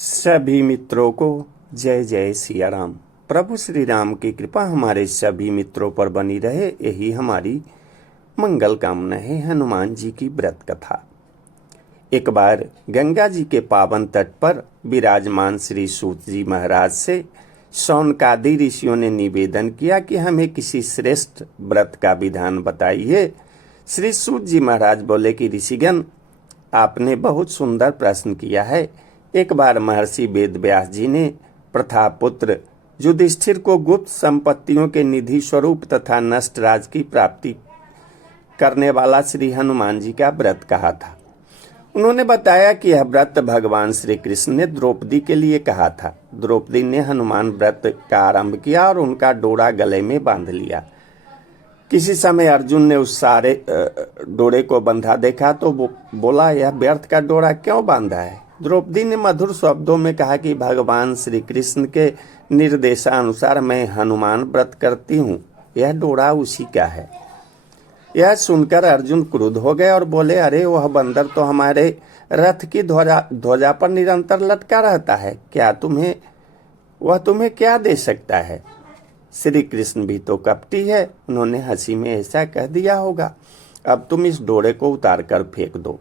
सभी मित्रों को जय जय सिया राम। प्रभु श्री राम की कृपा हमारे सभी मित्रों पर बनी रहे, यही हमारी मंगल कामना है। हनुमान जी की व्रत कथा। एक बार गंगा जी के पावन तट पर विराजमान श्री सूत जी महाराज से शौनकादि ऋषियों ने निवेदन किया कि हमें किसी श्रेष्ठ व्रत का विधान बताइए। श्री सूत जी महाराज बोले कि ऋषिगण, आपने बहुत सुंदर प्रश्न किया है। एक बार महर्षि वेदव्यास जी ने प्रथापुत्र युधिष्ठिर को गुप्त संपत्तियों के निधि स्वरूप तथा नष्ट राज की प्राप्ति करने वाला श्री हनुमान जी का व्रत कहा था। उन्होंने बताया कि यह व्रत भगवान श्री कृष्ण ने द्रौपदी के लिए कहा था। द्रौपदी ने हनुमान व्रत का आरंभ किया और उनका डोरा गले में बांध लिया। किसी समय अर्जुन ने उस सारे डोरे को बंधा देखा तो बोला, यह व्यर्थ का डोरा क्यों बांधा है? द्रौपदी ने मधुर शब्दों में कहा कि भगवान श्री कृष्ण के निर्देशानुसार मैं हनुमान व्रत करती हूँ, यह डोरा उसी का है। यह सुनकर अर्जुन क्रुद्ध हो गए और बोले, अरे वह बंदर तो हमारे रथ की ध्वजा पर निरंतर लटका रहता है, क्या तुम्हें क्या दे सकता है? श्री कृष्ण भी तो कपटी है, उन्होंने हंसी में ऐसा कह दिया होगा। अब तुम इस डोरे को उतार कर फेंक दो।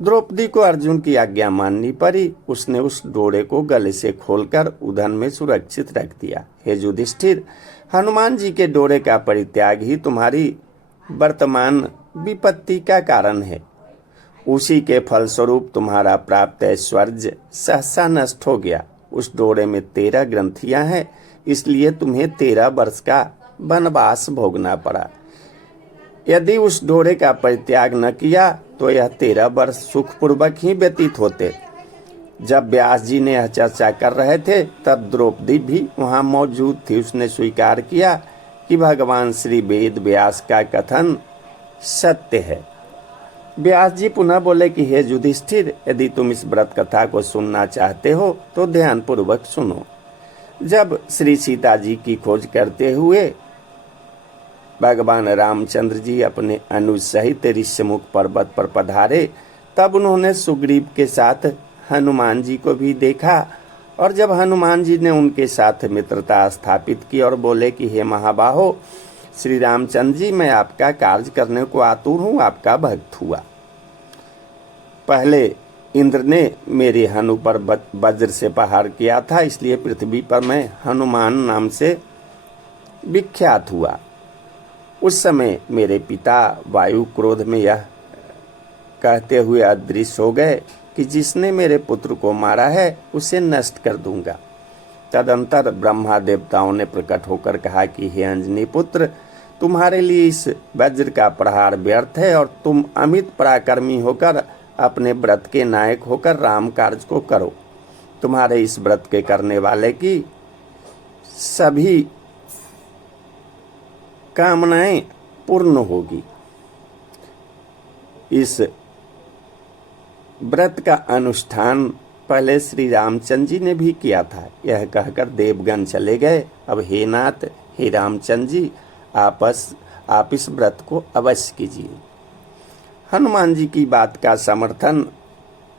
द्रौपदी को अर्जुन की आज्ञा माननी पड़ी। उसने उस डोरे को गले से खोलकर उधन में सुरक्षित रख दिया। हे युधिष्ठिर, हनुमान जी के डोरे का परित्याग ही तुम्हारी वर्तमान विपत्ति का कारण है। उसी के फलस्वरूप तुम्हारा प्राप्त ऐश्वर्य सहसा नष्ट हो गया। उस डोरे में 13 ग्रंथियां हैं, इसलिए तुम्हें 13 वर्ष का वनवास भोगना पड़ा। यदि उस डोरे का परित्याग न किया तो यह 13 वर्ष सुखपूर्वक ही व्यतीत होते। जब व्यास जी ने यह चर्चा कर रहे थे तब द्रौपदी भी वहां मौजूद थी। उसने स्वीकार किया कि भगवान श्री वेद व्यास का कथन सत्य है। व्यास जी पुनः बोले कि हे युधिष्ठिर, यदि तुम इस व्रत कथा को सुनना चाहते हो तो ध्यान पूर्वक सुनो। जब श्री सीता जी की खोज करते हुए भगवान रामचंद्र जी अपने अनुज सहित ऋष्यमुख पर्वत पर पधारे, तब उन्होंने सुग्रीव के साथ हनुमान जी को भी देखा। और जब हनुमान जी ने उनके साथ मित्रता स्थापित की और बोले कि हे महाबाहो श्री रामचंद्र जी, मैं आपका कार्य करने को आतुर हूँ, आपका भक्त हुआ। पहले इंद्र ने मेरे हनु पर वज्र से प्रहार किया था, इसलिए पृथ्वी पर मैं हनुमान नाम से विख्यात हुआ। उस समय मेरे पिता वायु क्रोध में यह कहते हुए अदृश्य हो गए कि जिसने मेरे पुत्र को मारा है उसे नष्ट कर दूंगा। तदंतर ब्रह्मा देवताओं ने प्रकट होकर कहा कि हे अंजनी पुत्र, तुम्हारे लिए इस वज्र का प्रहार व्यर्थ है और तुम अमित पराक्रमी होकर अपने व्रत के नायक होकर राम कार्य को करो। तुम्हारे इस व्रत के करने वाले की सभी कामनाएं पूर्ण होगी। इस व्रत का अनुष्ठान पहले श्री रामचंद्र जी ने भी किया था। यह कहकर देवगण चले गए। अब हे नाथ, हे रामचंद्र जी, आप इस व्रत को अवश्य कीजिए। हनुमान जी की बात का समर्थन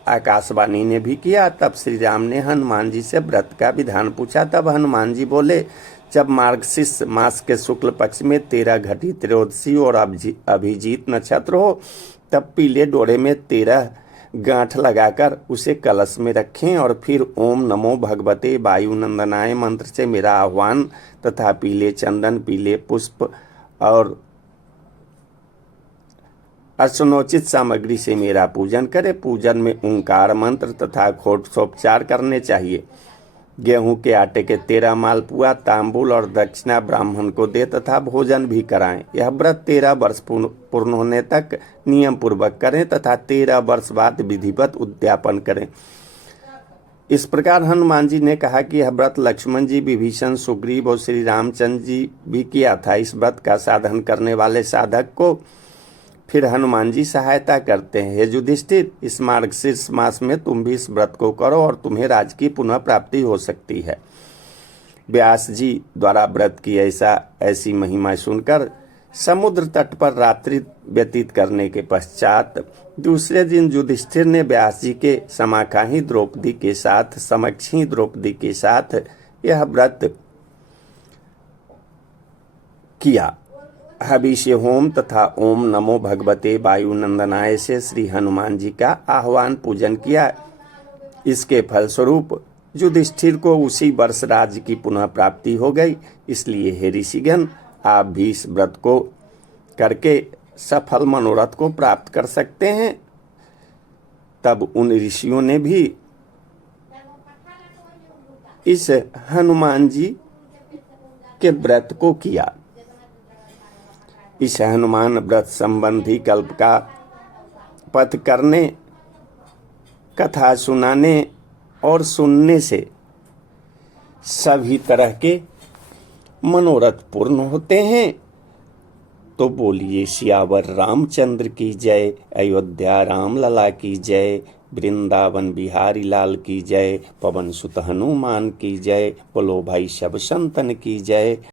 आकाशवाणी ने भी किया। तब श्री राम ने हनुमान जी से व्रत का विधान पूछा। तब हनुमान जी बोले, जब मार्गशीर्ष मास के शुक्ल पक्ष में 13 घटी त्रयोदशी और अभिजीत नक्षत्र हो, तब पीले डोरे में 13 गांठ लगाकर उसे कलश में रखें और फिर ओम नमो भगवते वायुनंदनाय मंत्र से मेरा आह्वान तथा पीले चंदन, पीले पुष्प और अर्चनोचित सामग्री से मेरा पूजन करे। पूजन में ओंकार मंत्र तथा घोषोपचार करने चाहिए। गेहूं के आटे के 13 मालपुआ, तांबुल और दक्षिणा ब्राह्मण को दे तथा भोजन भी कराएं। यह व्रत 13 वर्ष पूर्ण होने तक नियम पूर्वक करें तथा 13 वर्ष बाद विधिवत उद्यापन करें। इस प्रकार हनुमान जी ने कहा कि यह व्रत लक्ष्मण जी, विभीषण, सुग्रीव और श्री रामचंद्र जी भी किया था। इस व्रत का साधन करने वाले साधक को फिर हनुमान जी सहायता करते हैं। हे युधिष्ठिर, इस मार्गशीर्ष मास में तुम भी इस व्रत को करो और तुम्हें राज की पुनः प्राप्ति हो सकती है। व्यास जी द्वारा व्रत की ऐसी महिमा सुनकर समुद्र तट पर रात्रि व्यतीत करने के पश्चात दूसरे दिन युधिष्ठिर ने व्यास जी के समाकाही द्रौपदी के साथ समक्षी द्रौपदी के साथ यह व्रत किया। हविष्य होम तथा ओम नमो भगवते वायुनंदनाय से श्री हनुमान जी का आह्वान पूजन किया। इसके फलस्वरूप युधिष्ठिर को उसी वर्ष राज्य की पुनः प्राप्ति हो गई। इसलिए हे ऋषिगण, आप भी इस व्रत को करके सफल मनोरथ को प्राप्त कर सकते हैं। तब उन ऋषियों ने भी इस हनुमान जी के व्रत को किया। इस हनुमान व्रत संबंधी कल्प का पथ करने, कथा सुनाने और सुनने से सभी तरह के मनोरथ पूर्ण होते हैं। तो बोलिए सियावर रामचंद्र की जय, अयोध्या राम लला की जय, वृंदावन बिहारी लाल की जय, पवन सुत हनुमान की जय, बोलो भाई सब संतन की जय।